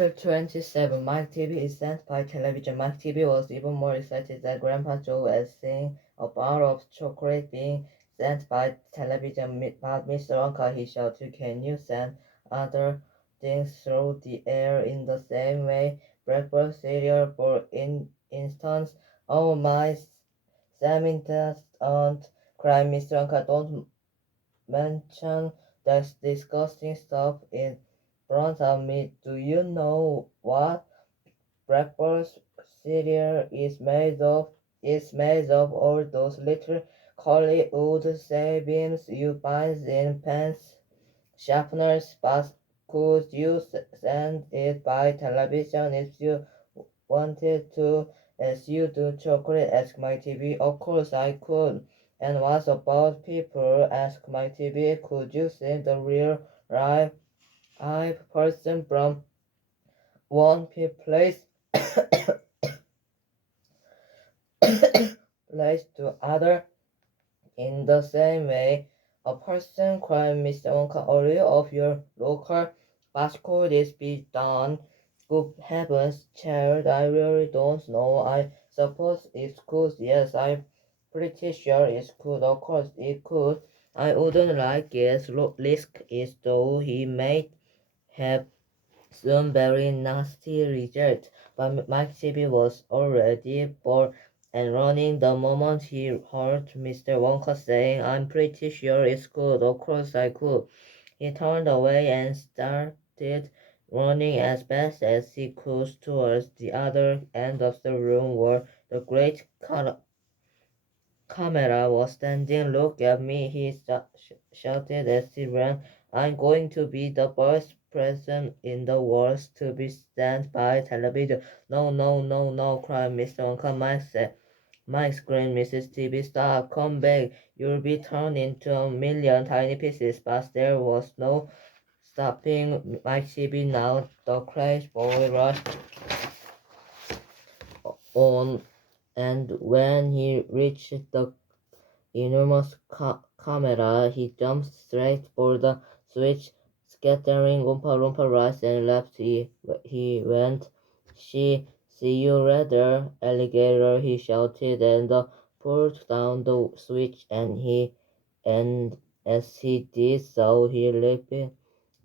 Chapter 27 Mike TV is sent by television. Mike TV was even more excited than Grandpa Joe as seeing a bar of chocolate being sent by television. But Mr. Wonka, he shouted, can you send other things through the air in the same way? Breakfast cereal, for instance. Oh my, Samantha aunt, cried Mr. Wonka, don't mention that disgusting stuff in front of me. Do you know what breakfast cereal is made of? It's made of all those little curly wood savings you buy in pens sharpeners, but could you send it by television if you wanted to, as you do chocolate? Asked my TV. Of course I could. And what about people? Asked my TV. Could you send the real live person from one place place to other in the same way? A person, cried Mr. Wonka, earlier of your local, but could this be done? Good heavens, child, I really don't know. I suppose it could. Yes, I'm pretty sure it could. Of course it could. I wouldn't like it. Risk it, though. He may have some very nasty result. But Mike Chibi was already bored and running the moment he heard Mr. Wonka saying, I'm pretty sure it's good. Of course I could. He turned away and started running as fast as he could towards the other end of the room where the great camera was standing. Look at me, he shouted as he ran. I'm going to be the best person in the world to be sent by television. No, no, no, no, cried Mr. Wonka. Mike screamed, Mrs. TV, stop, come back. You'll be torn into a million tiny pieces. But there was no stopping Mike TV now. The crazy boy rushed on, and when he reached the enormous camera, he jumped straight for the switch, scattering Oompa Loompa rice and left he went. See you later, alligator, he shouted, and pulled down the switch, and as he did so, he leaped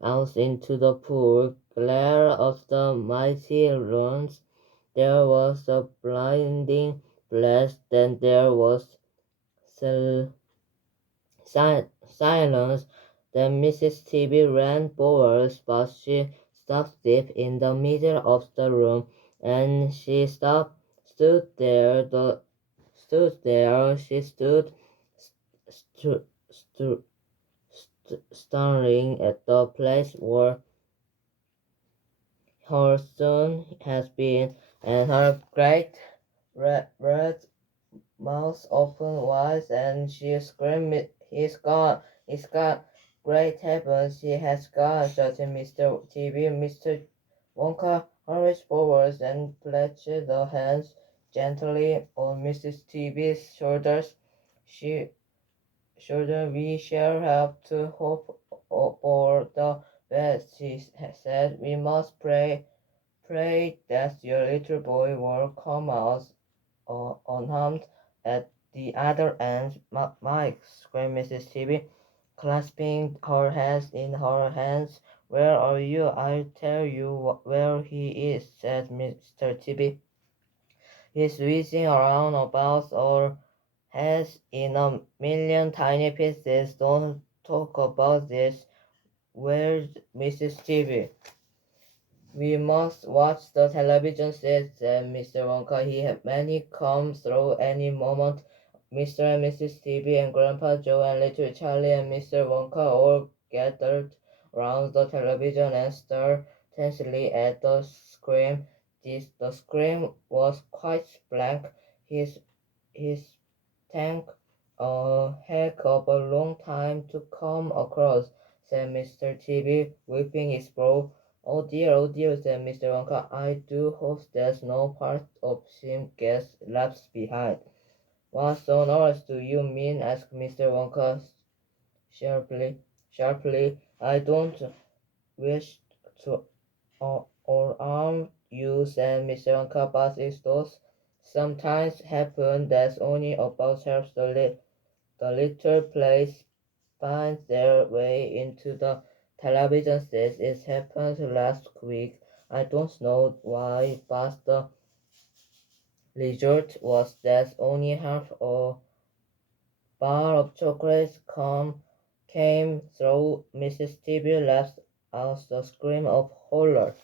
out into the pool. Glare of the mighty runs. There was a blinding blast, then there was silence. Then Mrs. T.B. ran forward, but she stopped deep in the middle of the room, and she stood there. She stood st- st- staring at the place where her son has been, and her great red mouth open wide, and she screamed, he's gone, he's gone. Great heavens, he has gone, shouted Mr. TV. Mr. Wonka hurried forward and placed the hands gently on Mrs. TV's shoulders. She we shall have to hope for the best, she said. We must pray that your little boy will come out unharmed. At the other end, Mike, screamed Mrs. Tibbs, clasping her hands in her hands. Where are you? I'll tell you where he is, said Mr. Tibbs. He's whizzing around about our heads in a million tiny pieces. Don't talk about this. Where's Mrs. Tibbs? We must watch the television set, said Mr. Wonka. He had many come through any moment. Mr. and Mrs. T.B. and Grandpa Joe and little Charlie and Mr. Wonka all gathered round the television and stared tensely at the screen. The screen was quite blank. His tank a heck of a long time to come across, said Mr. T.B., wiping his brow. Oh dear, said Mr. Wonka. I do hope there's no part of him gets left behind. What on earth do you mean? Asked Mr. Wonka sharply. I don't wish to or news and Misanka, but it does sometimes happen that only about half the little place finds their way into the television set. It happened last week. I don't know why, but the result was that only half a bar of chocolate came through. Mrs. T.V. let out a scream of horror.